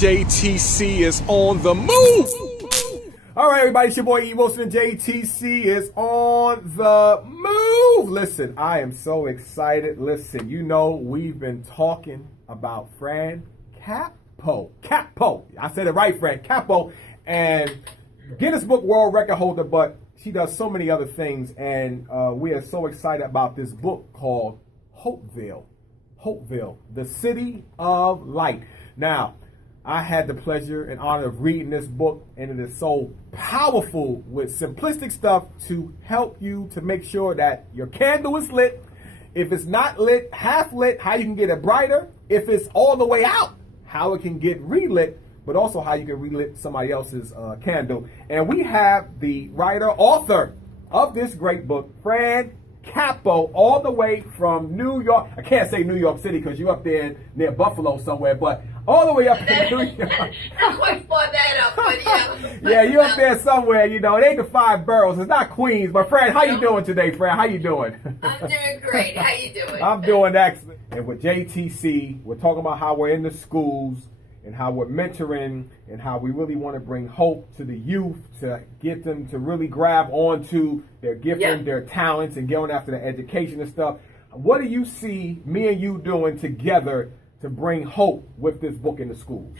JTC is on the move. All right, everybody, it's your boy e.wilson, and JTC is on the move. Listen, I am so excited. Listen, you know, we've been talking about Fran Capo. I said it right, Fran Capo. And Guinness Book World Record holder, but she does so many other things. And we are so excited about this book called Hopeville. Hopeville, the City of Light. Now, I had the pleasure and honor of reading this book, and it is so powerful with simplistic stuff to help you to make sure that your candle is lit. If it's not lit, half lit, how you can get it brighter. If it's all the way out, how it can get relit, but also how you can relit somebody else's candle. And we have the writer, author of this great book, Fran Capo, all the way from New York. I can't say New York City because you're up there near Buffalo somewhere, but all the way up in New York. Not quite far that up, but yeah. Yeah, you're up there somewhere, you know. It ain't the 5 boroughs. It's not Queens. But Fran, how you doing today, Fran? How you doing? I'm doing great. How you doing? I'm doing excellent. And with JTC, we're talking about how we're in the schools and how we're mentoring and how we really want to bring hope to the youth to get them to really grab onto their gifting, their talents, and going after their education and stuff. What do you see me and you doing together to bring hope with this book in the schools?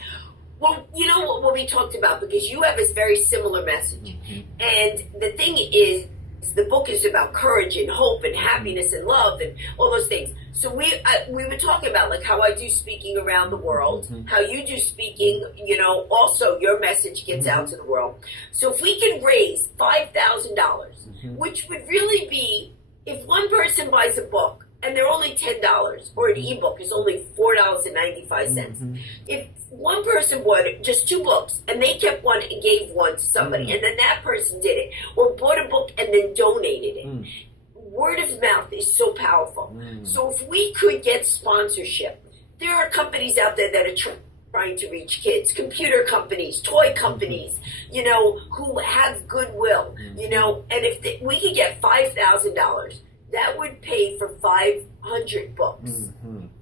Well, you know what we talked about, because you have a very similar message. And the thing is, the book is about courage and hope and happiness and love and all those things. So we were talking about like how I do speaking around the world, how you do speaking, you know, also your message gets out to the world. So if we can raise $5,000, which would really be if one person buys a book and they're only $10, or an ebook is only $4.95. If one person bought just 2 books and they kept one and gave one to somebody, and then that person did it, or bought a book and then donated it. Word of mouth is so powerful. So if we could get sponsorship, there are companies out there that are trying to reach kids, computer companies, toy companies, you know, who have goodwill, you know, and if we could get $5,000, that would pay for 500 books.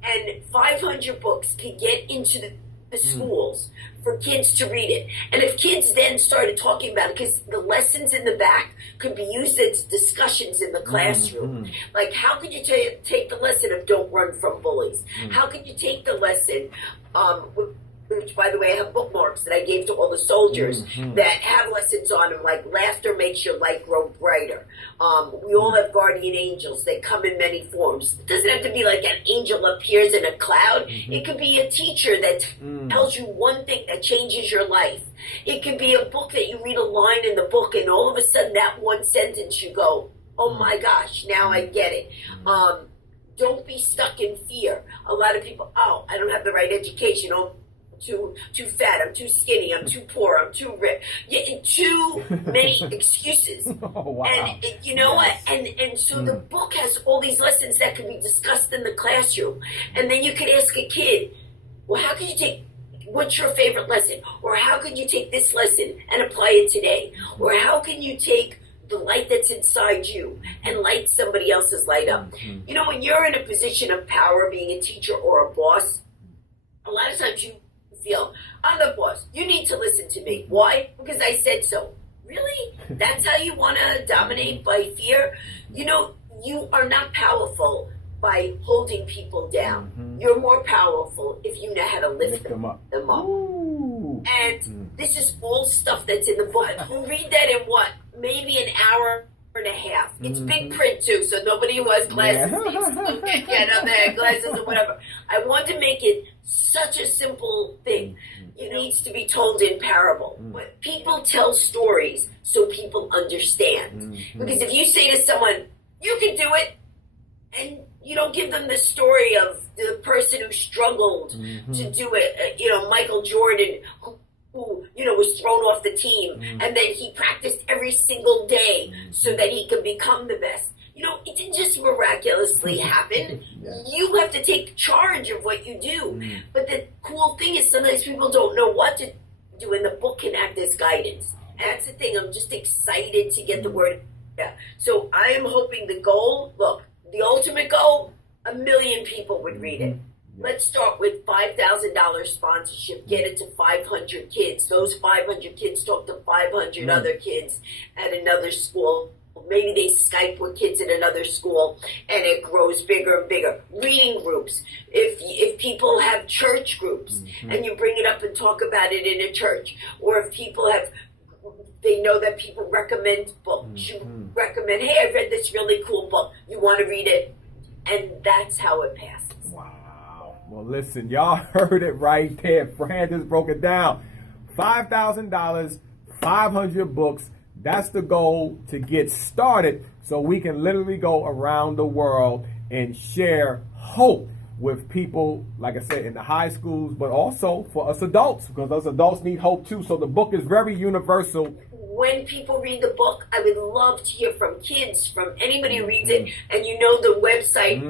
And 500 books could get into the schools for kids to read it. And if kids then started talking about it, because the lessons in the back could be used as discussions in the classroom. Like, how could you take the lesson of don't run from bullies? How could you take the lesson, which, by the way, I have bookmarks that I gave to all the soldiers that have lessons on them, like laughter makes your light grow brighter. We all have guardian angels. They come in many forms. It doesn't have to be like an angel appears in a cloud. It could be a teacher that tells you one thing that changes your life. It could be a book that you read a line in the book, and all of a sudden that one sentence you go, oh my gosh, now I get it. Don't be stuck in fear. A lot of people, oh, I don't have the right education. Oh, too fat, I'm too skinny, I'm too poor, I'm too rich. Too many excuses. Oh, wow. And you know what? And so the book has all these lessons that can be discussed in the classroom. And then you could ask a kid, well, how could you take, what's your favorite lesson? Or how could you take this lesson and apply it today? Or how can you take the light that's inside you and light somebody else's light up? You know, when you're in a position of power, being a teacher or a boss, a lot of times you feel, I'm the boss, you need to listen to me. Why? Because I said so. Really? That's how you want to dominate, by fear? You know, you are not powerful by holding people down. You're more powerful if you know how to lift them up. And this is all stuff that's in the book. You read that in what? Maybe an hour and a half. It's big print too, so nobody who has glasses needs to look at their glasses or whatever. I want to make it such a simple thing. It needs to be told in parable. But people tell stories so people understand. Because if you say to someone, you can do it, and you don't give them the story of the person who struggled to do it, you know, Michael Jordan, who, you know, was thrown off the team, and then he practiced every single day so that he could become the best. You know, it didn't just miraculously happen. You have to take charge of what you do. But the cool thing is sometimes people don't know what to do, and the book can act as guidance. And that's the thing. I'm just excited to get the word out. So I am hoping the goal, look, the ultimate goal, 1 million people would read it. Let's start with $5,000 sponsorship. Get it to 500 kids. Those 500 kids talk to 500 other kids at another school. Maybe they Skype with kids at another school, and it grows bigger and bigger. Reading groups. If people have church groups, and you bring it up and talk about it in a church, or if people have, they know that people recommend books. You recommend, hey, I read this really cool book. You want to read it? And that's how it passes. Wow. Well, listen, y'all heard it right there. Fran just broke it down. $5,000, 500 books. That's the goal to get started so we can literally go around the world and share hope with people, like I said, in the high schools, but also for us adults, because us adults need hope too. So the book is very universal. When people read the book, I would love to hear from kids, from anybody who reads it. And you know the website,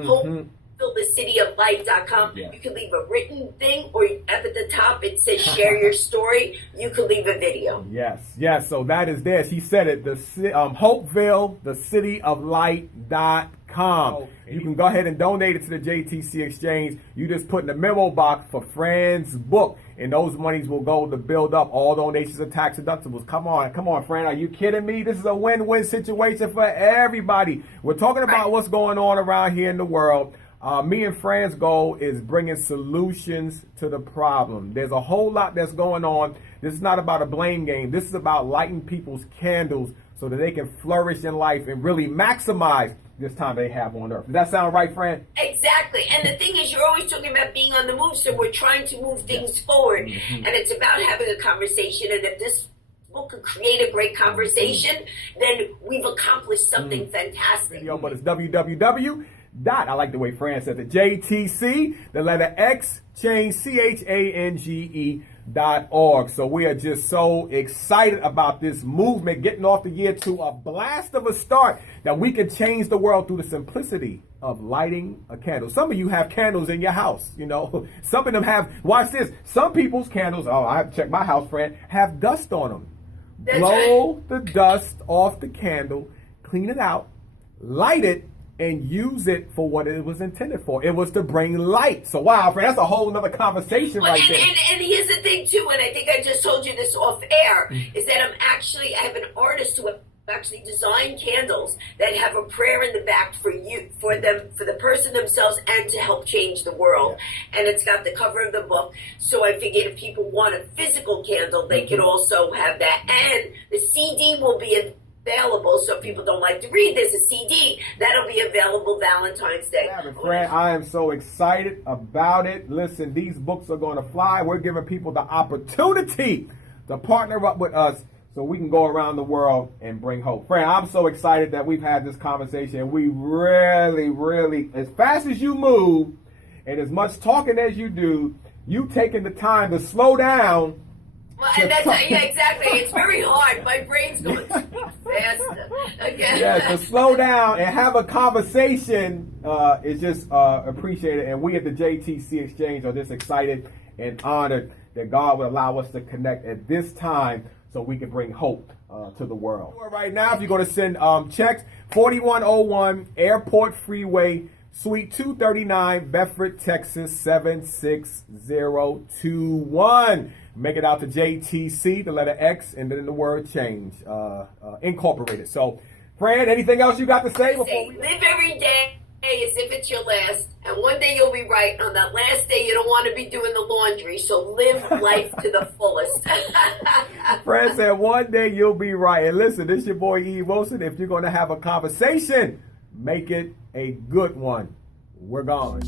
HopevilleTheCityOfLight.com. Yeah. You can leave a written thing, or up at the top it says share your story. You can leave a video. Yes. So that is there. She said it. The HopevilleTheCityOfLight.com. You can go ahead and donate it to the JTC Exchange. You just put in the memo box for Fran's book, and those monies will go to build up. All donations are tax deductibles. Come on, Fran. Are you kidding me? This is a win-win situation for everybody. We're talking about what's going on around here in the world. Me and Fran's goal is bringing solutions to the problem. There's a whole lot that's going on. This is not about a blame game. This is about lighting people's candles so that they can flourish in life and really maximize this time they have on earth. Does that sound right, Fran? Exactly. And the thing is, you're always talking about being on the move, so we're trying to move things forward. And it's about having a conversation. And if this book could create a great conversation, then we've accomplished something fantastic. But it's www. I like the way Fran said it. JTC, the letter X, change CHANGE.org. So we are just so excited about this movement, getting off the year to a blast of a start, that we can change the world through the simplicity of lighting a candle. Some of you have candles in your house, you know. Some of them have, watch this, some people's candles, I have to check my house, Fran, have dust on them. Blow the dust off the candle, clean it out, light it, and use it for what it was intended for. It was to bring light. So wow, Fran, that's a whole nother conversation right there. And here's the thing too, and I think I just told you this off air, is that I have an artist who actually designed candles that have a prayer in the back for the person themselves, and to help change the world. And it's got the cover of the book. So I figured if people want a physical candle, they could also have that. And the CD will be available, so if people don't like to read, there's a CD that'll be available Valentine's Day. Fran, I am so excited about it. Listen, these books are going to fly. We're giving people the opportunity to partner up with us so we can go around the world and bring hope. Fran, I'm so excited that we've had this conversation. We really, as fast as you move and as much talking as you do, you taking the time to slow down. Well, and that's exactly. It's very hard. My brain's going faster. Again. Yeah, to slow down and have a conversation is just appreciated. And we at the JTC Exchange are just excited and honored that God would allow us to connect at this time so we can bring hope to the world. Right now, if you're going to send checks, 4101 Airport Freeway, Suite 239, Bedford, Texas, 76021. Make it out to JTC, the letter X, and then the word change, incorporated. So, Fran, anything else you got to say before we live every day as if it's your last, and one day you'll be right. On that last day, you don't want to be doing the laundry, so live life to the fullest. Fran said, one day you'll be right. And listen, this is your boy E.wilson. If you're going to have a conversation, make it a good one. We're gone.